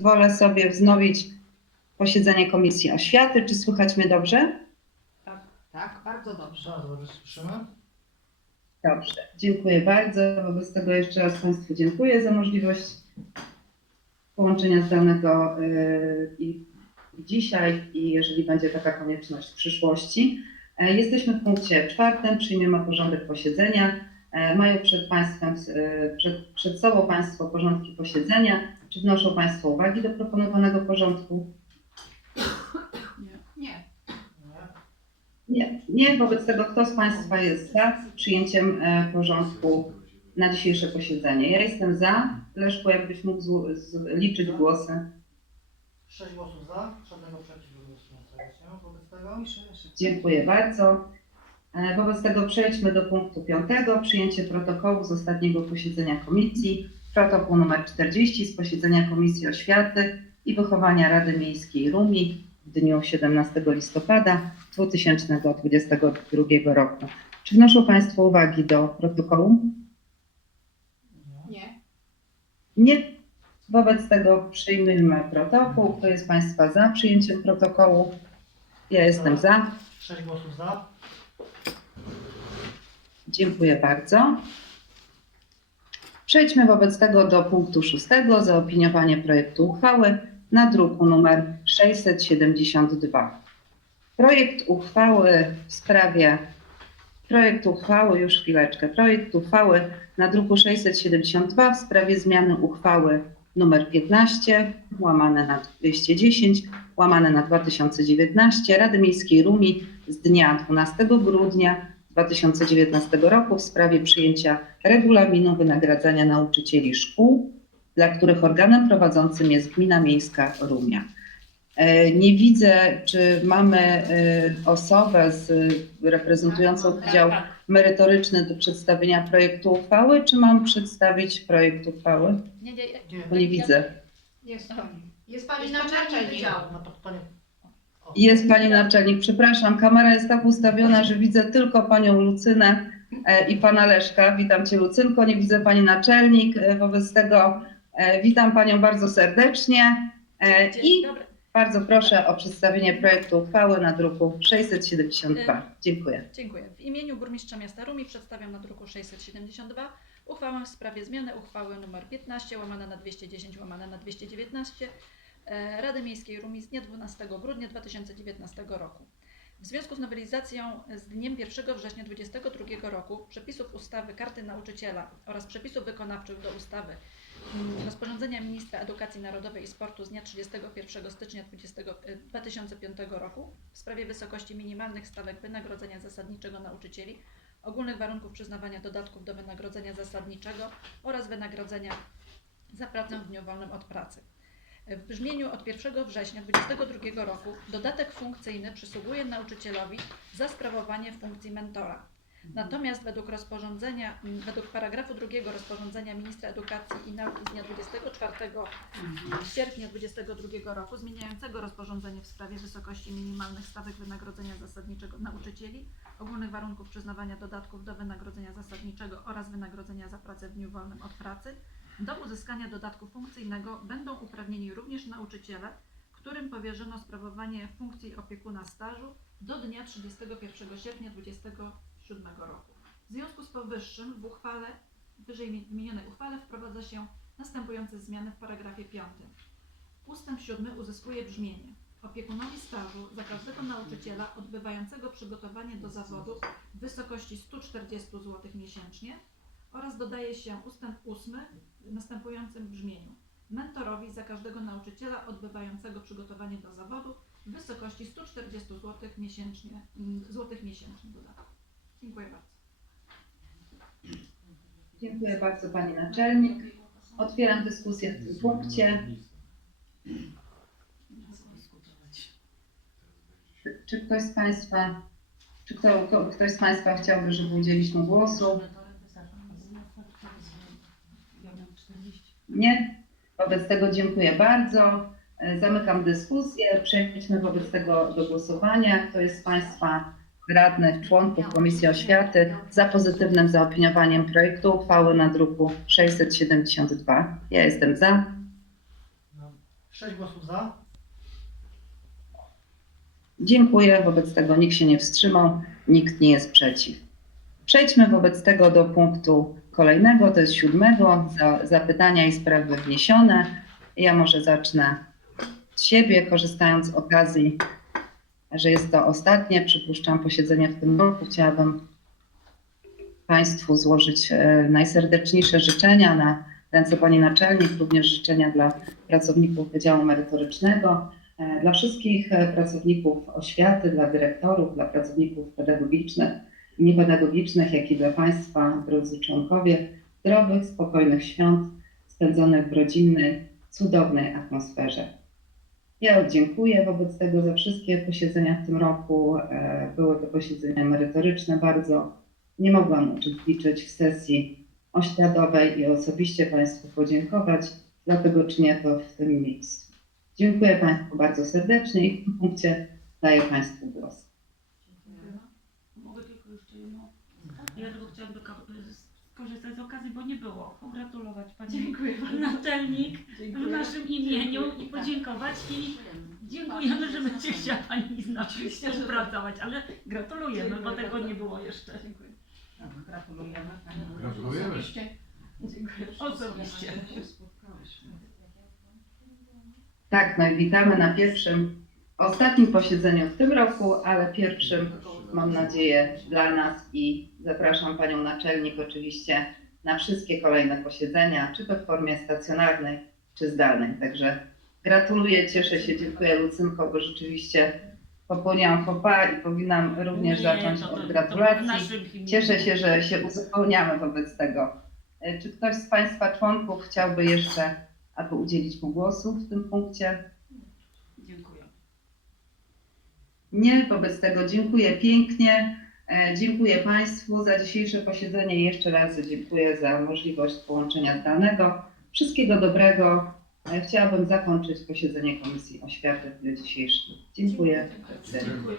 pozwolę sobie wznowić posiedzenie Komisji Oświaty. Czy słychać mnie dobrze? Tak, tak, bardzo dobrze. Bardzo dobrze słyszymy. Dobrze, dziękuję bardzo. Wobec tego jeszcze raz Państwu dziękuję za możliwość połączenia zdalnego i i dzisiaj i jeżeli będzie taka konieczność w przyszłości. E, Jesteśmy w punkcie czwartym, przyjmiemy porządek posiedzenia. E, Mają przed Państwem, e, przed, przed sobą Państwo porządki posiedzenia. Czy wnoszą Państwo uwagi do proponowanego porządku? Nie. Nie. Nie, nie. Wobec tego kto z Państwa jest za przyjęciem e, porządku na dzisiejsze posiedzenie? Ja jestem za. Leszku, jakbyś mógł zł- z- liczyć głosy. Sześć głosów za, żadnego przeciw się wobec tego. Dziękuję bardzo. E, Wobec tego przejdźmy do punktu piątego. Przyjęcie protokołu z ostatniego posiedzenia komisji. Protokół numer 40 z posiedzenia Komisji Oświaty i Wychowania Rady Miejskiej Rumi w dniu 17 listopada 2022 roku. Czy wnoszą Państwo uwagi do protokołu? Nie. Nie. Nie. Wobec tego przyjmijmy protokół. Kto jest Państwa za przyjęciem protokołu? Ja jestem za. Sześć głosów za. Dziękuję bardzo. Przejdźmy wobec tego do punktu szóstego, zaopiniowanie projektu uchwały na druku numer 672. Projekt uchwały w sprawie, projekt uchwały, już chwileczkę, projekt uchwały na druku 672 w sprawie zmiany uchwały numer 15 łamane na 210 łamane na 2019 Rady Miejskiej Rumi z dnia 12 grudnia 2019 roku w sprawie przyjęcia regulaminu wynagradzania nauczycieli szkół, dla których organem prowadzącym jest Gmina Miejska Rumia. E, Nie widzę, czy mamy e, osobę z, reprezentującą Wydział Merytoryczny do przedstawienia projektu uchwały, czy mam przedstawić projekt uchwały? Nie, nie, Nie. Bo nie widzę. Jest pani. Jest pani. Na. Jest pani naczelnik, przepraszam, kamera jest tak ustawiona, że widzę tylko panią Lucynę e, i pana Leszka. Witam cię Lucynko, nie widzę pani naczelnik, e, wobec tego e, witam panią bardzo serdecznie Dzień i dobry. bardzo proszę o przedstawienie projektu uchwały na druku 672. Dziękuję. Dziękuję. W imieniu burmistrza miasta Rumi przedstawiam na druku 672 uchwałę w sprawie zmiany uchwały nr 15 łamane na 210 łamane na 219 e, Rady Miejskiej Rumi z dnia 12 grudnia 2019 roku. W związku z nowelizacją z dniem 1 września 2022 roku przepisów ustawy Karty Nauczyciela oraz przepisów wykonawczych do ustawy mm, rozporządzenia Ministra Edukacji Narodowej i Sportu z dnia 31 stycznia 20, e, 2005 roku w sprawie wysokości minimalnych stawek wynagrodzenia zasadniczego nauczycieli, ogólnych warunków przyznawania dodatków do wynagrodzenia zasadniczego oraz wynagrodzenia za pracę w dniu wolnym od pracy. W brzmieniu od 1 września 2022 roku dodatek funkcyjny przysługuje nauczycielowi za sprawowanie funkcji mentora. Natomiast według rozporządzenia, według paragrafu drugiego rozporządzenia Ministra Edukacji i Nauki z dnia 24 sierpnia 2022 roku zmieniającego rozporządzenie w sprawie wysokości minimalnych stawek wynagrodzenia zasadniczego nauczycieli, ogólnych warunków przyznawania dodatków do wynagrodzenia zasadniczego oraz wynagrodzenia za pracę w dniu wolnym od pracy, do uzyskania dodatku funkcyjnego będą uprawnieni również nauczyciele, którym powierzono sprawowanie funkcji opiekuna stażu do dnia 31 sierpnia 2027 roku. W związku z powyższym w uchwale, wyżej wymienionej uchwale wprowadza się następujące zmiany w paragrafie 5. Ustęp 7 uzyskuje brzmienie. Opiekunowi stażu za każdego nauczyciela odbywającego przygotowanie do zawodu w wysokości 140 zł miesięcznie oraz dodaje się ustęp 8 w następującym brzmieniu. Mentorowi za każdego nauczyciela odbywającego przygotowanie do zawodu w wysokości 140 zł miesięcznie, mm, złotych miesięcznie dodatku. Dziękuję bardzo. Dziękuję bardzo pani naczelnik. Otwieram dyskusję w tym punkcie. Czy, ktoś z Państwa, czy kto, ktoś z Państwa chciałby, żeby udzielić mu głosu? Nie? Wobec tego dziękuję bardzo. Zamykam dyskusję. Przejdźmy wobec tego do głosowania. Kto jest z Państwa radnych, członków Komisji Oświaty za pozytywnym zaopiniowaniem projektu uchwały na druku 672? Ja jestem za. 6 głosów za. Dziękuję. Wobec tego nikt się nie wstrzymał, nikt nie jest przeciw. Przejdźmy wobec tego do punktu kolejnego, to jest siódmego, za, zapytania i sprawy wniesione. Ja może zacznę z siebie, korzystając z okazji, że jest to ostatnie, przypuszczam, posiedzenie w tym roku. Chciałabym Państwu złożyć e, najserdeczniejsze życzenia na ręce Pani Naczelnik, również życzenia dla pracowników Wydziału Merytorycznego, e, dla wszystkich e, pracowników oświaty, dla dyrektorów, dla pracowników pedagogicznych niepedagogicznych, jak i dla Państwa, drodzy członkowie, zdrowych, spokojnych świąt spędzonych w rodzinnej, cudownej atmosferze. Ja dziękuję wobec tego za wszystkie posiedzenia w tym roku. E, Były to posiedzenia merytoryczne bardzo. Nie mogłam uczestniczyć w sesji oświatowej i osobiście Państwu podziękować, dlatego czynię to w tym miejscu. Dziękuję Państwu bardzo serdecznie i w tym punkcie daję Państwu głos. Mogę tylko jeszcze jedno. Ja tylko chciałam do, skorzystać z okazji, bo nie było. Pogratulować Pani Dziękuję naczelnik w naszym imieniu i podziękować i dziękujemy, że będzie chciała Pani z nami Oczywiście, że tak. współpracować, ale gratulujemy, bo Dziękuję tego bardzo. nie było jeszcze. Dziękuję. Gratulujemy Pani. Gratulujemy. Osobiście. Dziękuję. Osobiście. się spotkałyśmy. Tak, no i witamy na pierwszym, ostatnim posiedzeniu w tym roku, ale pierwszym, mam nadzieję, dla nas i zapraszam Panią Naczelnik oczywiście na wszystkie kolejne posiedzenia, czy to w formie stacjonarnej, czy zdalnej. Także gratuluję, cieszę się, dziękuję Lucynko, bo rzeczywiście popełniłam fopa i powinnam również Nie, zacząć to- to- od gratulacji. Cieszę się, że się uzupełniamy wobec tego. E, Czy ktoś z Państwa członków chciałby jeszcze, aby udzielić mu głosu w tym punkcie? Dziękuję. Nie, wobec tego dziękuję pięknie. E, Dziękuję Państwu za dzisiejsze posiedzenie i jeszcze raz dziękuję za możliwość połączenia zdalnego. Wszystkiego dobrego. E, Chciałabym zakończyć posiedzenie Komisji Oświaty w dniu dzisiejszym. Dziękuję. Dziękuję.